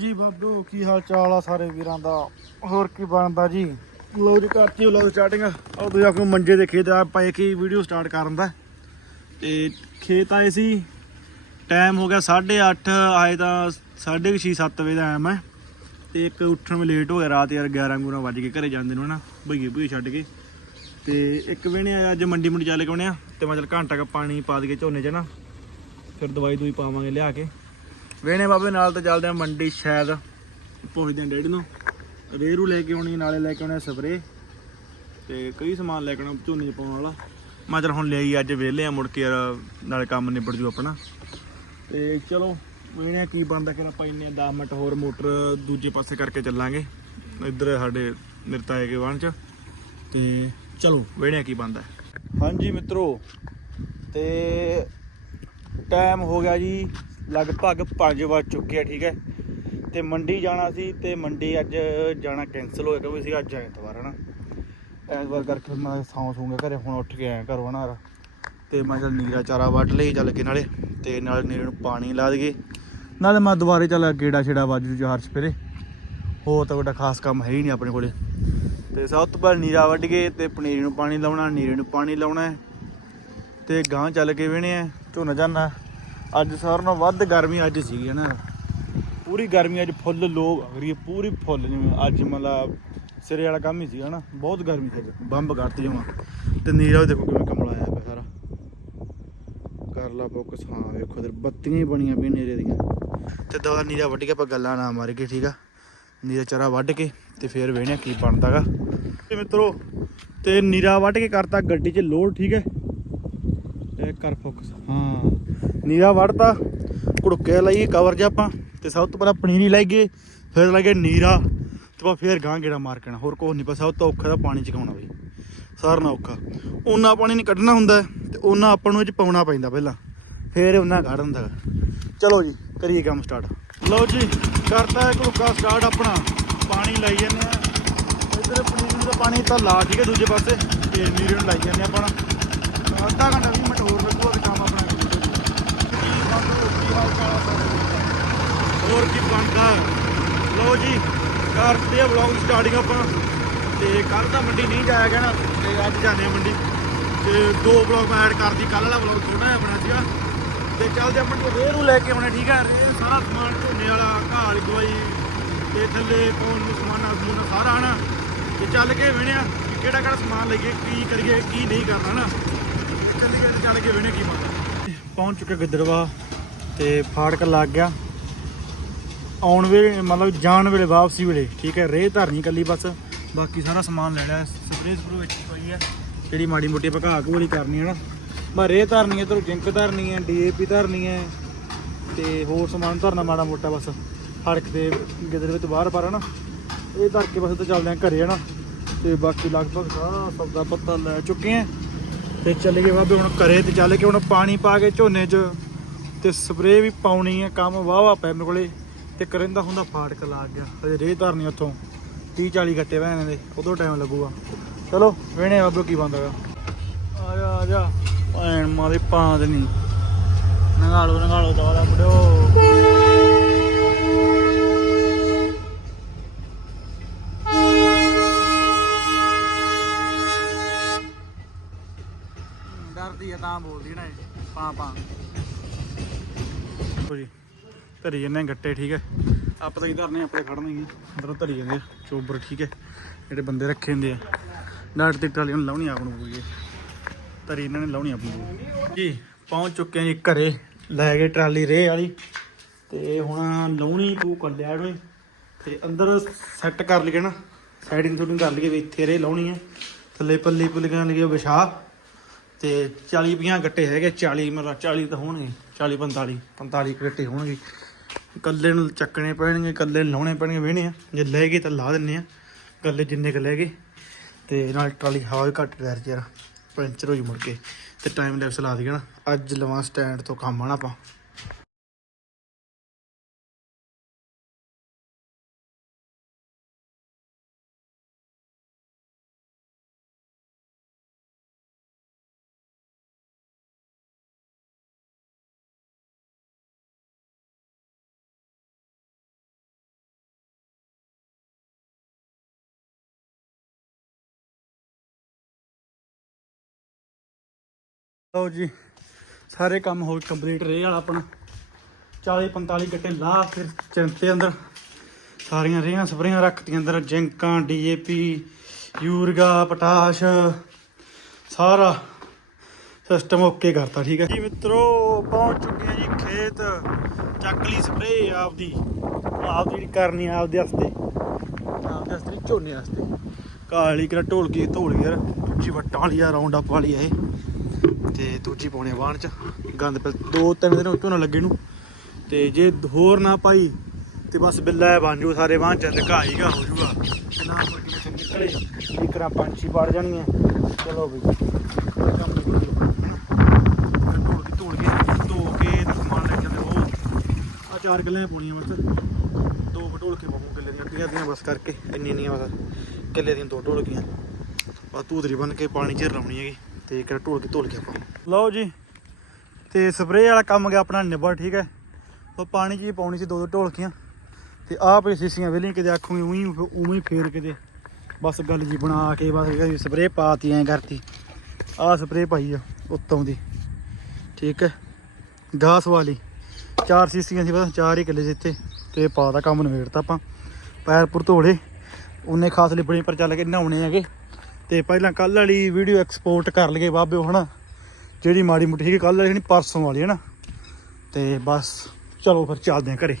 ਜੀ ਬਾਬੂ, ਕੀ ਹਾਲ ਚਾਲ ਆ ਸਾਰੇ ਵੀਰਾਂ ਦਾ? ਹੋਰ ਕੀ ਬਣਦਾ ਜੀ? ਲੋ ਜੀ ਕਰਤੀ ਲੋ ਸਟਾਰਟਿੰਗ ਆ ਤੁਸੀਂ ਆਖੋ ਮੰਜੇ ਦੇ ਖੇਤ ਆ ਪਏ ਕੀ ਵੀਡੀਓ ਸਟਾਰਟ ਕਰਨ ਦਾ। ਤੇ ਖੇਤ ਆਏ ਸੀ ਟਾਈਮ ਹੋ ਗਿਆ 8:30 ਆਏ ਤਾਂ 6:30 7 ਵਜੇ ਦਾ ਆਇਆ ਮੈਂ ਤੇ ਇੱਕ ਉੱਠਣ ਵਿੱਚ ਲੇਟ ਹੋ ਗਿਆ, ਰਾਤ ਯਾਰ 11 ਗੁਣਾ ਵੱਜ ਕੇ ਘਰੇ ਜਾਂਦੇ ਨੂੰ ਨਾ ਭਈਏ ਭਈਏ ਛੱਡ ਕੇ। ਤੇ ਇੱਕ ਵੇਣੇ ਆਇਆ ਅੱਜ ਮੰਡੀ ਮੰਡੀ ਚੱਲ ਕੇ ਆਉਣੇ ਆ, ਤੇ ਮੈਂ ਚਲ ਘੰਟਾ ਕ ਪਾਣੀ ਪਾ ਦਈਏ ਝੋਨੇ 'ਚ ਨਾ ਫਿਰ ਦਵਾਈ ਦੂਈ ਪਾਵਾਂਗੇ ਲਿਆ ਕੇ। ਵੇਣੇ ਬਾਬੇ, ਨਾਲ ਤਾਂ ਚੱਲਦੇ ਆ ਮੰਡੀ ਸ਼ਾਇਦ। ਪਹੁੰਚਦੇ ਆ ਡੈਡੀ ਨੂੰ। ਰੇਰੂ ਲੈ ਕੇ ਆਉਣੀ, ਨਾਲੇ ਲੈ ਕੇ ਆਉਣੇ ਸਪਰੇ ਤੇ ਕਈ ਸਮਾਨ ਲੈ ਕੇ ਆਉਣਾ, ਝੋਨੇ 'ਚ ਪਾਉਣ ਵਾਲਾ। ਮੈਂ ਚਲ ਹੁਣ ਲਿਆਈ, ਅੱਜ ਵਿਹਲੇ ਆ ਮੁੜ ਕੇ ਯਾਰ, ਨਾਲੇ ਕੰਮ ਨਿਬੜ ਜੂ ਆਪਣਾ। ਤੇ ਚਲੋ ਵੇਣੇ ਕੀ ਬੰਦਾ ਕਿ ਆਪਾਂ ਇੰਨੇ 10 ਮਿੰਟ ਹੋਰ ਮੋਟਰ ਦੂਜੇ ਪਾਸੇ ਕਰਕੇ ਚੱਲਾਂਗੇ। ਇੱਧਰ ਸਾਡੇ ਨਿਰਤਾਏ ਕੇ ਵਾਹਣ ਚ। ਤੇ ਚਲੋ ਵੇਣੇ ਕੀ ਬੰਦਾ ਹਾਂਜੀ ਮਿੱਤਰੋ, ਤੇ ਟਾਈਮ ਹੋ ਗਿਆ ਜੀ ਲਗਭਗ 5 ਵਜ ਚੁੱਕੇ ਆ, ਠੀਕ ਹੈ। ਤੇ ਮੰਡੀ ਜਾਣਾ ਸੀ ਤੇ ਮੰਡੀ ਅੱਜ ਜਾਣਾ ਕੈਨਸਲ ਹੋ ਗਿਆ ਕਿਉਂਕਿ ਸੀ ਅੱਜ ਐਤਵਾਰ ਹੈ ਨਾ ਐਤਵਾਰ ਕਰਕੇ ਮੈਂ ਸੌਂ ਸੂੰਗਾ ਘਰੇ ਹੁਣ ਉੱਠ ਕੇ ਆਇਆ ਘਰੋਂ ਨਾ ਤੇ ਮੈਂ ਚੱਲ ਨੀਰਾ ਚਾਰਾ ਵੱਢ ਲਈ ਚੱਲ ਕੇ ਨਾਲੇ, ਤੇ ਨਾਲ ਨੀਰੇ ਨੂੰ ਪਾਣੀ ਲਾ ਦਈਏ। ਨਾਲੇ ਮੈਂ ਦੁਬਾਰੇ ਚੱਲ ਗੇੜਾ ਛੇੜਾ ਵੱਜ ਜੂ ਚਾਰ ਸਪੇਰੇ ਹੋਰ ਤਾਂ ਕੋਈ ਖਾਸ ਕੰਮ ਹੈ ਹੀ ਨਹੀਂ ਆਪਣੇ ਕੋਲੇ। ਤੇ ਸਭ ਤੋਂ ਪਹਿਲਾਂ ਨੀਰਾ ਵੱਢ ਕੇ ਤੇ ਪਨੀਰੀ ਨੂੰ ਪਾਣੀ ਲਾਉਣਾ, ਨੀਰੇ ਨੂੰ ਪਾਣੀ ਲਾਉਣਾ ਹੈ। ਤੇ ਗਾਂ ਚੱਲ ਕੇ ਵੇਣੇ ਆ, ਝੋਨਾ ਝਾਨਾ। ਅੱਜ ਸਾਰਿਆਂ ਨਾਲੋਂ ਵੱਧ ਗਰਮੀ ਅੱਜ ਸੀਗੀ ਨਾ ਪੂਰੀ ਗਰਮੀ ਅੱਜ ਫੁੱਲ ਲੋ ਅਗਰੀ ਪੂਰੀ ਫੁੱਲ ਜਿਵੇਂ ਅੱਜ ਮਤਲਬ ਸਿਰੇ ਵਾਲਾ ਕੰਮ ਹੀ ਸੀਗਾ ਨਾ ਬਹੁਤ ਗਰਮੀ ਸੀ ਅੱਜ, ਬੰਬ ਕਰਤੀ ਜਮਾ। ਤੇ ਨੀਰਾ ਵੀ ਦੇਖੋ ਕਿਵੇਂ ਕਮਲਾ ਆਇਆ ਪਿਆ ਸਾਰਾ। ਕਰ ਲਾ ਫੋਕਸ ਹਾਂ, ਵੇਖੋ ਇਧਰ ਬੱਤੀਆਂ ਹੀ ਬਣੀਆਂ ਪਈਆਂ ਨੀਰੇ ਦੀਆਂ। ਤੇ ਦਵਾ ਨੀਰਾ ਵੱਢ ਕੇ ਆਪਾਂ ਗੱਲਾਂ ਨਾ ਮਾਰ ਕੇ ਠੀਕ ਆ? ਨੀਰਾ ਚਾਰਾ ਵੱਢ ਕੇ ਤੇ ਫੇਰ ਵੇਖਣਾ ਕੀ ਬਣਦਾਗਾ। ਤੇ ਮਿੱਤਰੋ, ਤੇ ਨੀਰਾ ਵੱਢ ਕੇ ਕਰਤਾ ਗੱਡੀ 'ਚ ਲੋਡ, ਠੀਕ ਹੈ? ਇਹ ਕਰ ਫੋਕਸ ਹਾਂ। ਨੀਰਾ ਵੜਤਾ ਕੁੜਕੇ ਲਈ ਕਵਰ ਜਿਹਾ ਆਪਾਂ, ਤੇ ਸਭ ਤੋਂ ਪਹਿਲਾਂ ਪਨੀਰੀ ਲਾਈਏ ਫਿਰ ਲਾਈਏ ਨੀਰਾ, ਤੇ ਬਾ ਫਿਰ ਗਾਂ ਗੇੜਾ ਮਾਰ ਕੇ ਹੋਰ ਕੁਛ ਨਹੀਂ ਪਾ ਸਭ ਤੋਂ ਔਖਾ ਦਾ ਪਾਣੀ ਚਕਾਉਣਾ ਬਈ ਸਾਰਿਆਂ ਨਾਲੋਂ ਔਖਾ। ਉਹਨਾਂ ਪਾਣੀ ਨਹੀਂ ਕੱਢਣਾ ਹੁੰਦਾ, ਤੇ ਉਹਨਾਂ ਆਪਾਂ ਨੂੰ ਇਹ ਚ ਪਾਉਣਾ ਪੈਂਦਾ ਪਹਿਲਾਂ, ਫਿਰ ਉਹਨਾਂ ਕੱਢ ਦਿੰਦਾ ਚਲੋ ਜੀ, ਕਰੀਏ ਕੰਮ ਸਟਾਰਟ ਲਓ ਜੀ, ਕਰਤਾ ਹੈ ਕੁੜਕਾ ਸਟਾਰਟ ਆਪਣਾ, ਪਾਣੀ ਲਾਈ ਜਾਂਦੇ ਆ। ਇਧਰ ਪਨੀਰੀ ਦਾ ਪਾਣੀ ਤਾਂ ਲਾ ਠੀਕ ਹੈ ਦੂਜੇ ਪਾਸੇ, ਤੇ ਨੀਰੇ ਨੂੰ ਲਾਈ ਜਾਂਦੇ ਆਪਾਂ। ਅੱਧਾ ਘੰਟਾ 20 ਮਿੰਟ ਹੋਰ ਲੱਗੂਗਾ ਤੇ ਕੰਮ ਆਪਣਾ ਕਰੀ ਜਾਓ ਜੀ। ਕੀ ਹਾਲ ਚਾਲ ਆ ਸਾਰੇ ਵੀਰਾਂ ਦਾ? ਹੋਰ ਕੀ ਬਣਦਾ? ਲਓ ਜੀ ਕਰਦੇ ਆ ਵਲੌਗ ਸਟਾਰਟਿੰਗ ਆਪਾਂ। ਤੇ ਕੱਲ ਤਾਂ ਮੰਡੀ ਨਹੀਂ ਜਾਇਆ ਗਿਆ ਨਾ, ਤੇ ਅੱਜ ਜਾਂਦੇ ਆ ਮੰਡੀ। ਤੇ ਦੋ ਵਲੌਗ ਮੈਂ ਐਡ ਕਰਦੀ ਕੱਲ ਵਾਲਾ ਵਲੌਗ ਛੋਟਾ ਜਿਹਾ ਬਣਾ ਸੀਗਾ। ਤੇ ਚੱਲਦੇ ਆਪਾਂ ਨੂੰ ਰੇਹ ਨੂੰ ਲੈ ਕੇ ਆਉਣੇ, ਠੀਕ ਹੈ ਰੇਹ ਸਾਰਾ ਸਮਾਨ ਝੋਨੇ ਵਾਲਾ, ਘਾਹ ਵਾਲੀ ਦਵਾਈ, ਤੇ ਥੱਲੇ ਪਾਉਣ ਨੂੰ ਸਮਾਨ ਸਮੂਨ ਸਾਰਾ ਹਨਾ। ਤੇ ਚੱਲ ਕੇ ਵੇਣਿਆ ਕਿਹੜਾ ਕਿਹੜਾ ਸਮਾਨ ਲਈਏ, ਕੀ ਕਰੀਏ, ਕੀ ਨਹੀਂ ਕਰਨਾ ਨਾ। ਤੇ ਚੱਲੀਏ ਤੇ ਚੱਲ ਕੇ ਵੇਣੇ ਕੀ ਬਣਦਾ। ਪਹੁੰਚ ਚੁੱਕੇ ਗਿੱਦੜਵਾ ਤੇ ਫਾੜਕ ਲੱਗ ਗਿਆ। ਆਉਣ ਵੇਲੇ, ਮਤਲਬ ਜਾਣ ਵੇਲੇ, ਵਾਪਸੀ ਵੇਲੇ, ਠੀਕ ਹੈ, ਰੇਹ ਧਰਨੀ ਕੱਲੀ ਬਸ। ਬਾਕੀ ਸਾਰਾ ਸਮਾਨ ਲੈ ਲਿਆ ਸਪਰੇਅ ਸਪਰੂ ਵਿੱਚ ਪਈ ਹੈ। ਜਿਹੜੀ ਮਾੜੀ ਮੋਟੀ ਭਕਾ ਘਾਹ ਕਰਨੀ ਹੈ ਨਾ। ਮੈਂ ਰੇਹ ਧਰਨੀ ਹੈ ਤੇ ਜਿੰਕ ਧਰਨੀ ਹੈ ਡੀਏਪੀ ਧਰਨੀ ਹੈ ਤੇ ਹੋਰ ਸਮਾਨ ਧਰਨਾ ਮਾੜਾ ਮੋਟਾ ਬਸ। ਫੜਕ ਦੇ ਗਿੱਦੜ ਵਿੱਚ ਬਾਹਰ ਪਰ ਨਾ। ਇਹ ਧਰ ਕੇ ਬਸ ਤੇ ਚੱਲਦੇ ਆ ਘਰੇ ਨਾ। ਤੇ ਬਾਕੀ ਲਗਭਗ ਸਾਰਾ ਸੌਦਾ ਪੱਤਾ ਲੈ ਚੁੱਕੇ ਆ ਤੇ ਚੱਲ ਗਏ ਬਾਬੇ ਹੁਣ ਘਰੇ ਤੇ ਚੱਲ ਕੇ ਹੁਣ ਪਾਣੀ ਪਾ ਕੇ ਝੋਨੇ 'ਚ ਤੇ ਸਪਰੇਅ ਵੀ ਪਾਉਣੀ ਹੈ, ਕੰਮ ਵਾਵਾ ਪਿਆ ਮੇਰੇ ਕੋਲੇ ਤੇ ਕਰਿੰਦਾ ਹੁੰਦਾ ਫਾਟਕ ਲੱਗ ਗਿਆ। ਹਜੇ ਰੇਹ ਧਰਨੀ ਉੱਥੋਂ। 30 40 ਗੱਟੇ ਵੈਣੇ ਦੇ ਉਦੋਂ ਟਾਈਮ ਲੱਗੂਗਾ। ਚਲੋ ਵੇਣੇ ਬਾਬੇ, ਕੀ ਬੰਦਾਗਾ ਆ ਜਾ ਆ ਜਾ। ਭੈਣ ਮਾਰੇ ਪਾਂਦ ਨਹੀਂ ਨਗਾਲੋ ਨਗਾਲੋ ਦਵਾਲਾ ਮੁੰਡਿਓ ਡਰਦੀ ਆ ਤਾਂ ਬੋਲਦੀ ਨਾ ਇਹ। ਪਾ ਪਾ। ਦੇਖੋ ਜੀ ਧਰੀ ਜੰਨੇ ਗੱਟੇ ਠੀਕ ਹੈ? ਆਪਾਂ ਤਾਂ ਕੀ ਧਰਨੇ ਆਪਣੇ ਖੜਨੇ ਹੀ ਅੰਦਰੋਂ ਧਰੀ ਜਾਂਦੇ ਆ, ਚੋਬਰ ਠੀਕ ਹੈ? ਜਿਹੜੇ ਬੰਦੇ ਰੱਖੇ ਹੁੰਦੇ ਆ। ਡਾਟ ਤੇ ਟਰਾਲੀ ਨੂੰ ਲਾਉਣੀ ਆਪ ਨੂੰ ਪੂਰੀ ਧਰੀ ਇਹਨਾਂ ਨੇ ਲਾਉਣੀ ਆਪ ਨੂੰ ਜੀ ਪਹੁੰਚ ਚੁੱਕੇ ਆ ਜੀ ਘਰੇ ਲੈ ਗਏ ਟਰਾਲੀ ਰੇਹ ਵਾਲੀ। ਤੇ ਹੁਣ ਲਾਉਣੀ ਤੂੰ ਕੱਲਿਆ ਨੂੰ ਤੇ ਅੰਦਰ ਸੈੱਟ ਕਰ ਲਈਏ ਨਾ ਸਾਈਡਿੰਗ ਥੋੜੀ ਕਰ ਲਈਏ ਵੀ ਇੱਥੇ ਰੇ ਲਾਉਣੀ ਹੈ ਥੱਲੇ ਪੱਲੇ ਪੁੱਲੀਆਂ ਲਈਏ ਵਿਛਾ। ਤੇ 40 50 ਗੱਟੇ ਹੈਗੇ 40 ਮਤਲਬ 40 ਤਾਂ ਹੋਣਗੇ 40 45 45 ਕੁ ਗੱਟੇ ਹੋਣਗੇ। ਕੱਲੇ ਨੂੰ ਚੱਕਣੇ ਪੈਣਗੇ ਕੱਲੇ ਨੂੰ ਲਾਉਣੇ ਪੈਣਗੇ, ਵੇਹਣੇ ਆ। ਜੇ ਲੈ ਗਏ ਤਾਂ ਲਾ ਦਿੰਨੇ ਆ ਕੱਲੇ ਜਿੰਨੇ ਕ ਲੈ ਗਏ। ਤੇ ਨਾਲ ਟਰਾਲੀ ਹਵਾ ਵੀ ਘੱਟ ਟਾਇਰ ਚ ਪੈਂਚਰ ਹੋਈ ਮੁੜ ਕੇ, ਤੇ ਟਾਈਮ ਲੈਪਸ ਲਾ ਦਈਏ ਨਾ। ਅੱਜ ਲਵਾਂ ਸਟੈਂਡ ਤੋਂ ਕੰਮ ਆਣਾ ਆਪਾਂ। ਲਓ ਜੀ, ਸਾਰੇ ਕੰਮ ਹੋ ਕੰਪਲੀਟ ਰਹੇ ਵਾਲਾ ਆਪਣਾ। 40 45 ਗੱਟੇ ਲਾ ਫਿਰ ਚਿੰਤੇ ਅੰਦਰ। ਸਾਰੀਆਂ ਰੇਹਾਂ ਸਪਰੇਆਂ ਰੱਖਤੀਆਂ ਅੰਦਰ, ਜਿੰਕਾਂ ਡੀਏਪੀ ਯੂਰੀਆ, ਪਟਾਸ਼, ਸਾਰਾ ਸਿਸਟਮ ਓਕੇ ਕਰਤਾ, ਠੀਕ ਹੈ। ਜੀ ਮਿੱਤਰੋ, ਪਹੁੰਚ ਚੁੱਕੇ ਆ ਜੀ ਖੇਤ। ਚੱਕ ਲਈ ਸਪਰੇ ਆਪਦੀ। ਆਪਦੀ ਕਰਨੀ ਆਪਦੇ ਵਾਸਤੇ। ਆਪਦੇ ਵਾਸਤੇ ਝੋਨੇ ਵਾਸਤੇ। ਕਾਲੀ ਕਿਹੜਾ ਢੋਲਕੀ ਢੋਲ ਯਾਰ। ਦੂਜੀ ਵੱਟਾਂ ਵਾਲੀ ਆ ਰਾਉਂਡ ਅਪ ਵਾਲੀ ਆ ਇਹ। ਤੇ ਦੂਜੀ ਪਾਉਣੇ ਵਾਹਣ ਚ ਗੰਦ ਪਿਲ ਦੋ ਤਿੰਨ ਦਿਨ ਝੋਨਾ ਲੱਗੇ ਨੂੰ। ਤੇ ਜੇ ਹੋਰ ਨਾ ਪਾਈ, ਤੇ ਬਸ ਬਿੱਲਾ ਬਣ ਜੂ ਸਾਰੇ ਬਾਣ ਚ ਲਕਾਈਗਾ ਹੋ ਜੂਗਾ। ਨਾ ਮੁਰਗੀ ਵਿੱਚ ਨਿਕਲੇ ਇਕਰਾ ਪੰਛੀ ਵੜ ਜਾਣੀਆਂ ਚਲੋ ਵੀ ਕੰਮ ਨਿਬੜ ਗਿਆ ਢੋਲ ਕੇ ਧੋ ਕੇ ਤੇ ਲੈ ਜਾਂਦੇ ਉਹ ਆ ਚਾਰ ਕਿੱਲੇ ਪਾਉਣੀਆਂ ਬਸ ਦੋ ਢੋਲ ਕੇ ਪਾਉਂ ਕਿੱਲੇ ਦੀਆਂ। ਅੱਧੀਆਂ ਅੱਧੀਆਂ ਬਸ ਕਰਕੇ। ਇੰਨੀ ਇੰਨੀਆਂ ਬਸ। ਕਿੱਲੇ ਦੀਆਂ ਦੋ ਢੋਲਕੀਆਂ। ਬਸ ਧੂਤਰੀ ਬਣ ਕੇ ਪਾਣੀ ਚ ਲਾਉਣੀ ਹੈਗੀ। ਤੇ ਇੱਕ ਢੋਲ ਕੇ ਧੋਲ ਕੇ ਆਪਾਂ। ਲਓ ਜੀ, ਤੇ ਸਪਰੇਅ ਵਾਲਾ ਕੰਮ ਗਿਆ ਆਪਣਾ ਨਿਬੜ, ਠੀਕ ਹੈ? ਉਹ ਪਾਣੀ 'ਚ ਪਾਉਣੀ ਸੀ ਦੋ ਦੋ ਢੋਲਕੀਆਂ। ਤੇ ਆਹ ਪਈ ਸੀਸੀਆਂ ਵੇਲੀਆਂ ਕਿਤੇ ਆਖੂਗੀ ਉਹੀ ਉਵੇਂ ਫੇਰ ਕਿਤੇ। ਬਸ ਗੱਲ ਜੀ ਬਣਾ ਕੇ, ਬਸ ਸਪਰੇਅ ਪਾਤੀ, ਐਂ ਕਰਤੀ। ਆਹ ਸਪਰੇਅ ਪਾਈ ਆ, ਉੱਤੋਂ ਦੀ। ਠੀਕ ਹੈ? ਗਾਸ ਵਾਲੀ ਚਾਰ ਸੀਸੀਆਂ ਸੀ, ਬਸ ਚਾਰ ਹੀ ਕਿੱਲੇ ਸੀ ਇੱਥੇ। ਤੇ ਪਾਤਾ ਕੰਮ ਨਵੇੜਤਾ ਆਪਾਂ। ਪੈਰ ਪੁਰ ਧੋਲੇ ਉਹਨੇ ਖਾਸ ਲਿਬੜੀ ਪਰ ਚੱਲ ਕੇ ਨਹਾਉਣੇ ਹੈਗੇ। ਤੇ ਪਹਿਲਾਂ ਕੱਲ ਵਾਲੀ ਵੀਡੀਓ ਐਕਸਪੋਰਟ ਕਰ ਲਈਏ ਬਾਬੇ ਹਨਾ? ਜਿਹੜੀ ਮਾੜੀ ਮੁੱਠੀ ਸੀ ਕੱਲ ਵਾਲੀ ਨਹੀਂ, ਪਰਸੋਂ ਵਾਲੀ, ਹਨਾ? ਤੇ ਬਸ, ਚਲੋ ਫਿਰ ਚੱਲਦੇ ਹਾਂ ਘਰੇ।